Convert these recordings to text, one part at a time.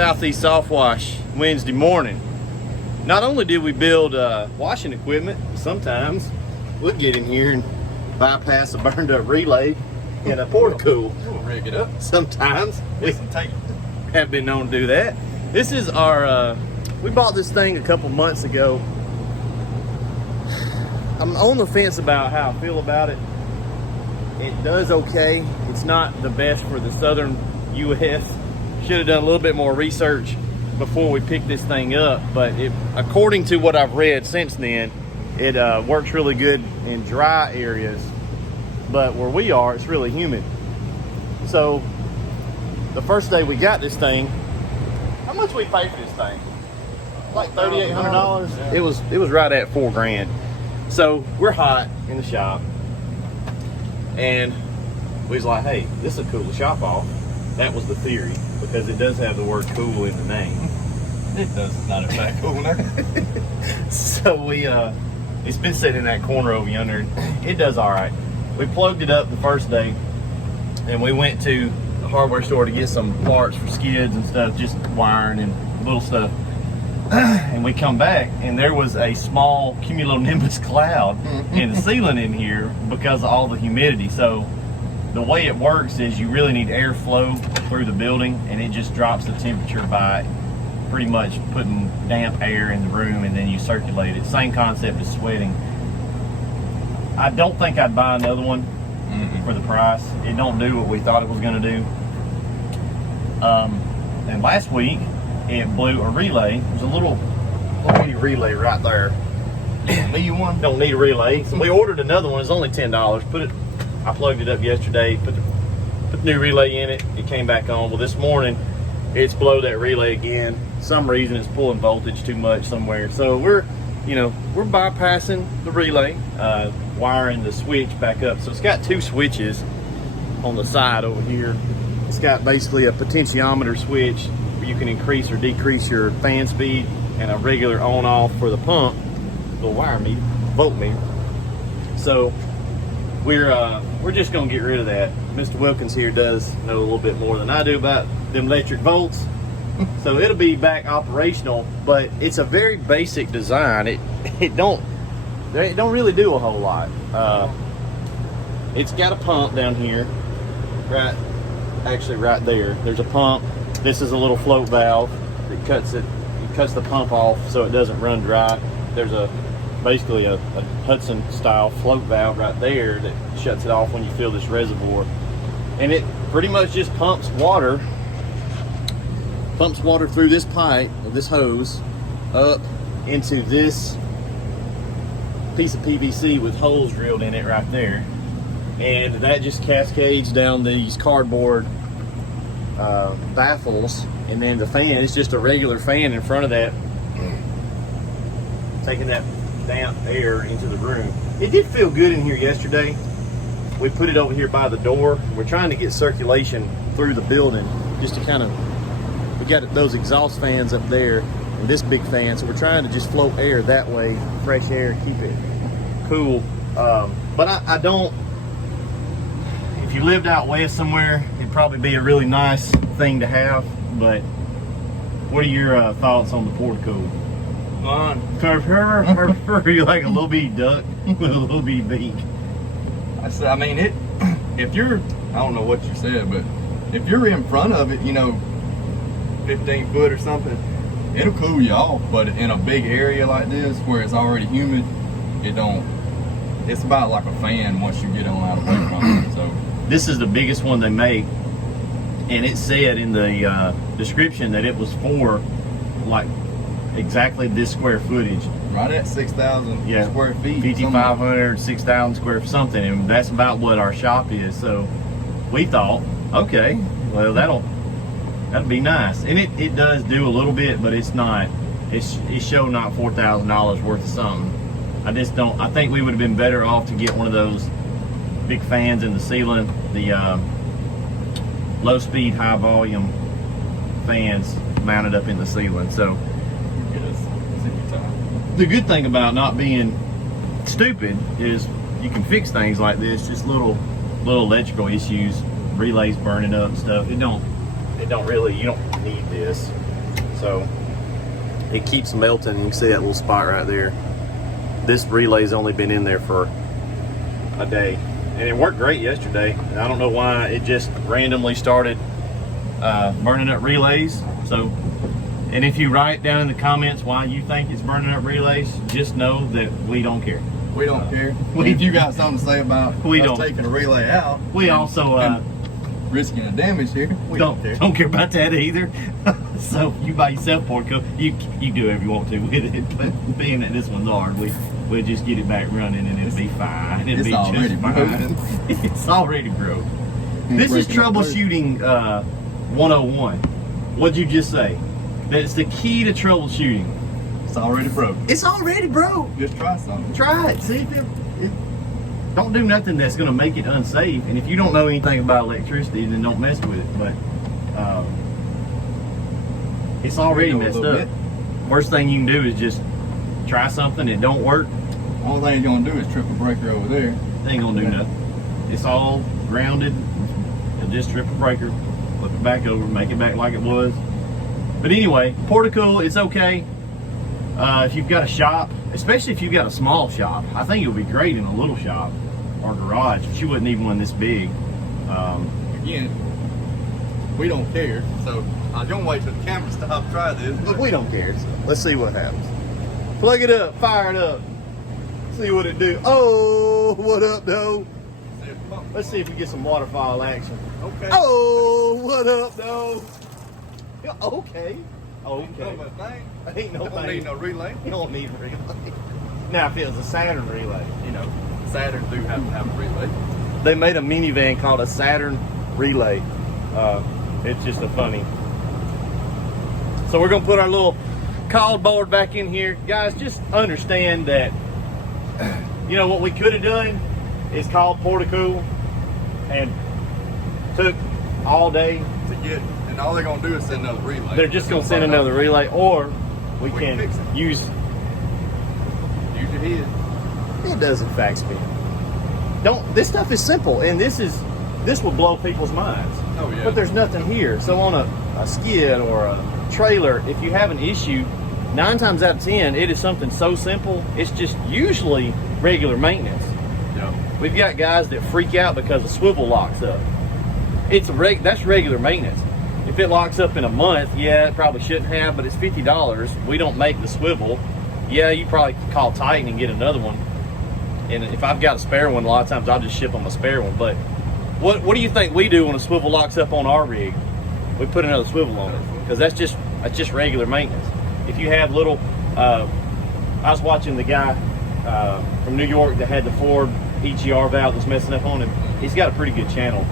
Southeast Softwash Wednesday morning. Not only did we build washing equipment, sometimes we'll get in here and bypass a burned up relay in a porta-cool. We'll rig it up. Sometimes we Get some tape. have been known to do that. This is our, we bought this thing a couple months ago. I'm on the fence about how I feel about it. It does okay. It's not the best for the southern U.S. Should have done a little bit more research before we picked this thing up, but according to what I've read since then, it works really good in dry areas, but where we are, it's really humid. So the first day we got this thing, how much we pay for this thing? Like $3,800. Yeah. It was right at $4 grand. So we're hot in the shop, and we was like, hey, this will cool the shop off. That was the theory, because it does have the word cool in the name. It does not affect cool now. So we it's been sitting in that corner over yonder. It does all right. We plugged it up the first day, and we went to the hardware store to get some parts for skids and stuff, just wiring and little stuff. And we come back, and there was a small cumulonimbus cloud in the ceiling in here because of all the humidity. So the way it works is you really need airflow through the building, and it just drops the temperature by pretty much putting damp air in the room, and then you circulate it. Same concept as sweating. I don't think I'd buy another one for the price. It don't do what we thought it was going to do. And last week, it blew a relay. There's a little bitty relay right there. Need one? Don't need a relay. So we ordered another one. It's only $10. I plugged it up yesterday. Put the new relay in it. It came back on. Well, this morning it's blew that relay again. Some reason it's pulling voltage too much somewhere. So we're bypassing the relay, wiring the switch back up. So it's got two switches on the side over here. It's got basically a potentiometer switch where you can increase or decrease your fan speed, and a regular on-off for the pump, little wire meter, voltmeter. So we're just gonna get rid of that. Mr. Wilkins here does know a little bit more than I do about them electric volts. So it'll be back operational, but it's a very basic design. It don't really do a whole lot. It's got a pump down here, right there. There's a pump. This is a little float valve that cuts the pump off so it doesn't run dry. There's basically a Hudson style float valve right there that shuts it off when you fill this reservoir, and it pretty much just pumps water through this pipe, or this hose, up into this piece of PVC with holes drilled in it right there, and that just cascades down these cardboard baffles, and then the fan is just a regular fan in front of that, taking that damp air into the room. It did feel good in here yesterday. We put it over here by the door. We're trying to get circulation through the building, just to kind of, we got those exhaust fans up there and this big fan, so we're trying to just float air that way, fresh air, keep it cool. But I don't, if you lived out west somewhere, it'd probably be a really nice thing to have. But what are your thoughts on the porta-cool? You're like a little bitty duck with a little bitty beak. I mean, if you're, I don't know what you said, but if you're in front of it, 15 foot or something, it'll cool you off. But in a big area like this where it's already humid, it's about like a fan once you get on out away from it. So this is the biggest one they make, and it said in the description that it was for like exactly this square footage. Right at 6,000 square feet. 5,500, 6,000 square something, and that's about what our shop is. So we thought, okay, well that'll be nice, and it does do a little bit, but it's not. It's showed not $4,000 worth of something. I think we would have been better off to get one of those big fans in the ceiling, the low speed, high volume fans mounted up in the ceiling. So the good thing about not being stupid is you can fix things like this, just little electrical issues, relays burning up and stuff. You don't need this. So it keeps melting. You can see that little spot right there. This relay's only been in there for a day, and it worked great yesterday. And I don't know why it just randomly started burning up relays. So, and if you write down in the comments why you think it's burning up relays, just know that we don't care. We don't care. If you got something to say about us taking a relay out, we also risking a damage here, we don't care about that either. So you buy yourself Portico, you do whatever you want to with it. But being that this one's hard, we'll just get it back running and it'll be fine. It'll be just fine. It's already broke. This is troubleshooting 101. What'd you just say? That's the key to troubleshooting. It's already broke. It's already broke. Just try something. Try it. See if it don't do nothing that's going to make it unsafe. And if you don't know anything about electricity, then don't mess with it. But it's already messed up. Worst thing you can do is just try something that don't work. Only thing you're gonna do is trip a breaker over there. They ain't gonna do nothing. It's all grounded. You'll just trip a breaker, flip it back over, make it back like it was. But anyway, Portico, it's okay. If you've got a shop, especially if you've got a small shop, I think it would be great in a little shop or garage, but you wouldn't need one this big. Again, we don't care, so I was gonna wait till the camera stopped, try this. Look, we don't care. So let's see what happens. Plug it up, fire it up, see what it do. Oh, what up, though? Let's see if we get some waterfall action. Okay. Oh, what up, though? Okay. Okay. Ain't no thing. Don't need no relay. You don't need a relay. Now, if it was a Saturn relay, you know. Saturn do have to have a relay. They made a minivan called a Saturn Relay. It's just a funny. So we're gonna put our little call board back in here. Guys, just understand that, you know, what we could have done is called Portico and took all day to get, and all they're gonna do is send another relay. They're just gonna send another relay, or we can fix it. use your head. It does in fact spin. This stuff is simple, and this will blow people's minds. Oh yeah. But there's nothing here. So on a skid or a trailer, if you have an issue, 9 times out of 10, it is something so simple. It's just usually regular maintenance. Yeah. We've got guys that freak out because the swivel locks up. That's regular maintenance. If it locks up in a month, yeah, it probably shouldn't have, but it's $50. We don't make the swivel. Yeah, you probably call Titan and get another one. And if I've got a spare one, a lot of times I'll just ship them a spare one. But what do you think we do when a swivel locks up on our rig? We put another swivel on it, because that's just regular maintenance. If you have little, I was watching the guy from New York that had the Ford EGR valve that's messing up on him. He's got a pretty good channel.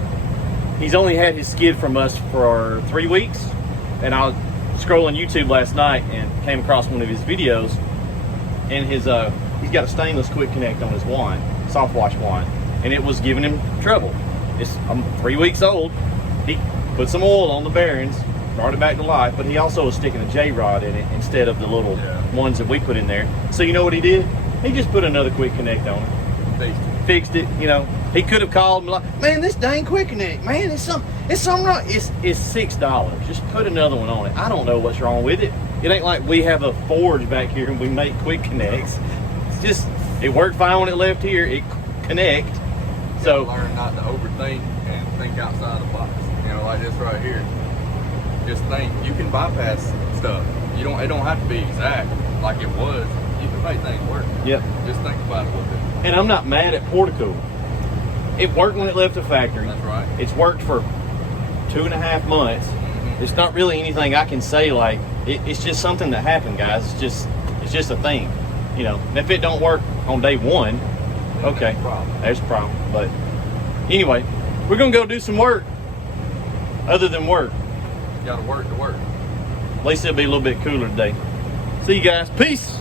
He's only had his skid from us for 3 weeks, and I was scrolling YouTube last night and came across one of his videos, and he's got a stainless quick connect on his wand, Softwash wand, and it was giving him trouble. I'm 3 weeks old. He put some oil on the bearings, brought it back to life, but he also was sticking a J-rod in it instead of the little ones that we put in there. So you know what he did? He just put another quick connect on it. Fixed it, you know. He could have called me like, man, this dang quick connect, man, it's something wrong. It's $6. Just put another one on it. I don't know what's wrong with it. It ain't like we have a forge back here and we make quick connects. It's just, it worked fine when it left here. It connect. So learn not to overthink and think outside the box. You know, like this right here. Just think, you can bypass stuff. It don't have to be exact like it was. You can make things work. Yep. Just think about it a little bit. And I'm not mad at Portico. It worked when it left the factory. That's right. It's worked for 2.5 months. Mm-hmm. It's not really anything I can say like, it's just something that happened, guys. It's just a thing. You know, and if it don't work on day one, okay, there's a problem. But anyway, we're gonna go do some work other than work. You gotta work to work. At least it'll be a little bit cooler today. See you guys. Peace.